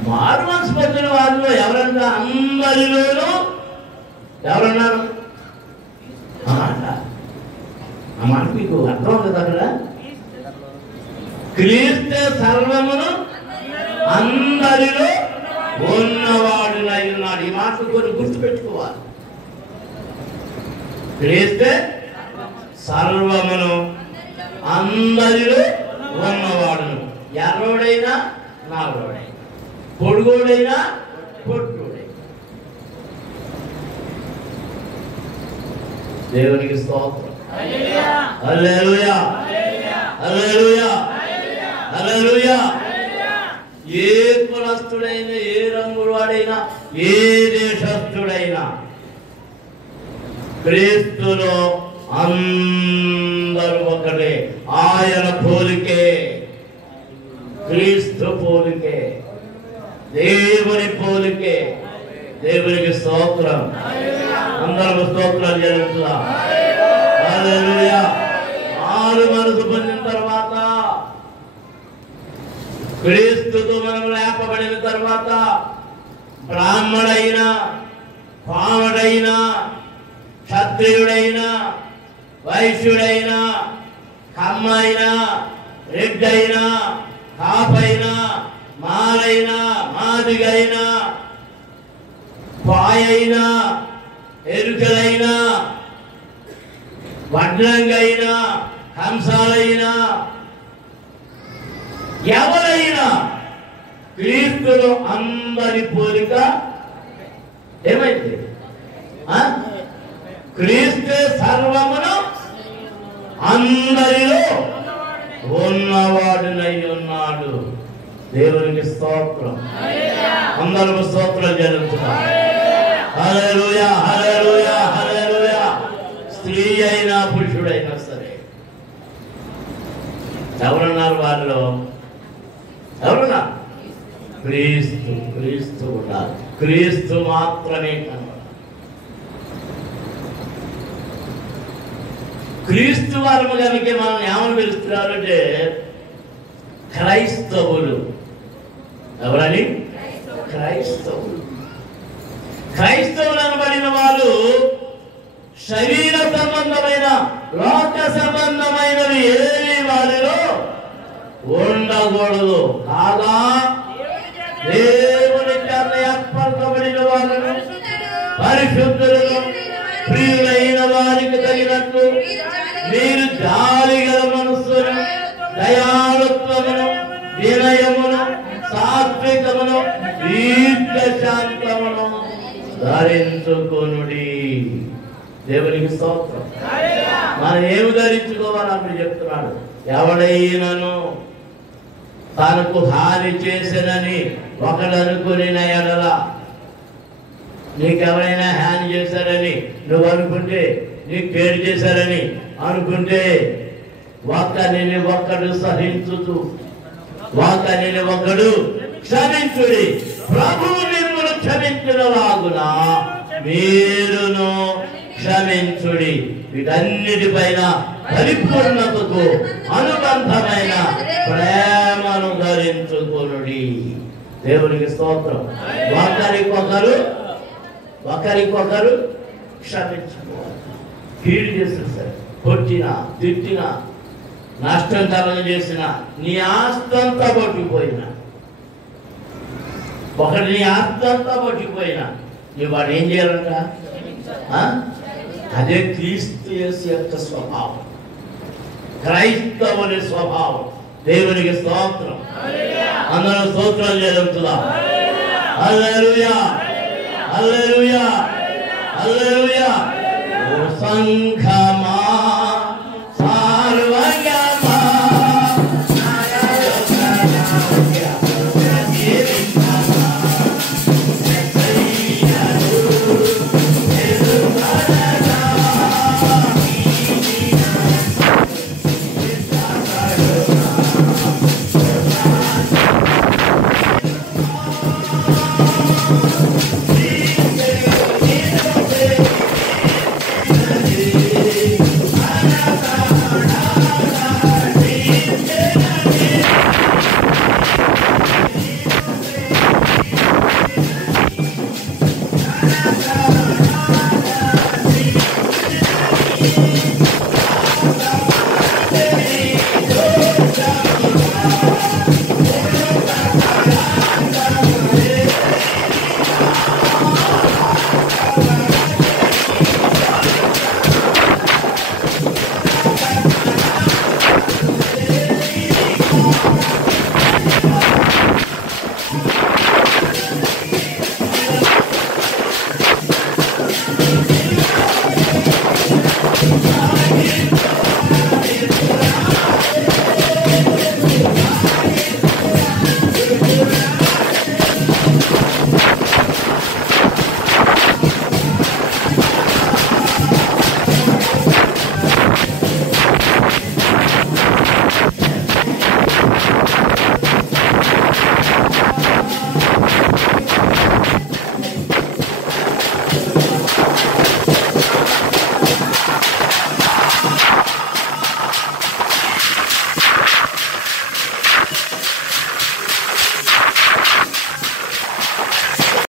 మారు మనసు పొందిన వాళ్ళు ఎవరన్నా అందరిలోనూ ఎవరన్నారు? ఆ మాట మీకు అర్థం కదా? అక్కడ క్రీస్తే సర్వమును అందరిలో ఉన్నవాడునై ఉన్నాడు. ఈ మాట కొన్ని గుర్తుపెట్టుకోవాలి. క్రీస్తే సర్వమును అందరిలో ఉన్నవాడును. ఎర్రోడైనా నాగోడైనా, పొడుగోడైనా పొట్టుడైనా. దేవునికి స్తోత్రం. హల్లెలూయా, హల్లెలూయా, హల్లెలూయా. ఏ కులస్తుడైనా, ఏ రంగు వాడైనా, ఏ దేశస్థుడైనా క్రీస్తులో అందరూ ఒకటే. ఆయన పోలికే, క్రీస్తు పోలికే, దేవుని పోలికే. దేవునికి స్తోత్రం. అందరూ స్తోత్రాలు జరుగుతుందా? హల్లెలూయా. మారు మనసు పొందిన తర్వాత, క్రీస్తుతో మనం లేపబడిన తర్వాత బ్రాహ్మడైనా, పామడైనా, క్షత్రియుడైనా, వైశ్యుడైనా, కమ్మైనా, రెడ్డైనా, కాపైనా, మారైనా, మాదిగైనా, పాయైనా, ఎరుకలైనా, వడ్లంగైనా, హంసాలైనా, ఎవరైనా క్రీస్తులో అందరి పోలిక ఏమైంది? క్రీస్తు సర్వమును అందరిలో ఉన్నవాడునై ఉన్నాడు. దేవునికి స్తోత్రం. అందరూ స్తోత్రం జరుగుతున్నారు. హల్లెలూయా, హల్లెలూయా, హల్లెలూయా. స్త్రీ అయినా పురుషుడైనా సరే ఎవరున్నారు? వారిలో ఎవరున్నా? క్రీస్తు, క్రీస్తు ఉండాలి. క్రీస్తు మాత్రమే కనబడాలి. క్రీస్తు వారు కనుక మనం ఏమని పిలుస్తున్నారు అంటే క్రైస్తవులు. ఎవరని? క్రైస్తవులు. క్రైస్తవులు అనబడిన వాళ్ళు శరీర సంబంధమైన, లోక సంబంధమైనవి ఏవి వారిలో ఉండకూడదు. కాగా దేవుని చేత ఏర్పరచబడిన వారు, పరిశుద్ధులను, ప్రియులైన వారికి తగినట్లు మీరు జాలిగల మనస్సును, దయాళుత్వమును, వినయమును, సాత్వికమును, దీర్ఘశాంతమును ధరించుకొనుడి. దేవునికి స్తోత్రం. మనం ఏమి ధరించుకోవాలని చెప్తున్నాడు? ఎవడైనను తనకు హాని చేసినని ఒకడు అనుకుని ఎడల, నీకెవరైనా హాని చేశారని నువ్వు అనుకుంటే, నీకు కేడు చేశారని అనుకుంటే, ఒక్కరిని ఒక్కడు సహించుతూ, ఒకరిని ఒకడు క్షమించుడి. ప్రభువు మిమ్మల్ని క్షమించినలాగున మీరును క్షమించుడి. వీటన్నిటిపైన పరిపూర్ణతకు అనుబంధమైన ప్రేమను ధరించుకొనుడి. దేవునికి స్తోత్రం. ఒకరికొకరు క్షమించుకోవాలి. కీడు చేసిన సరే, కొట్టినా, తిట్టినా, నష్టం కలగజేసిన, నీ ఆస్తంతా పట్టుకుపోయినా, ఒకటి నీ ఆస్తంతా పట్టుకుపోయినా, నీ వాడు ఏం చేయాలంట? అదే క్రీస్తు యేసు యొక్క స్వభావం, క్రైస్తవుని స్వభావం. దేవునికి స్తోత్రం. అందరూ స్తోత్రం జరుగుతుందా? హల్లెలూయా, హల్లెలూయా, హల్లెలూయా. ఓ సంఘమా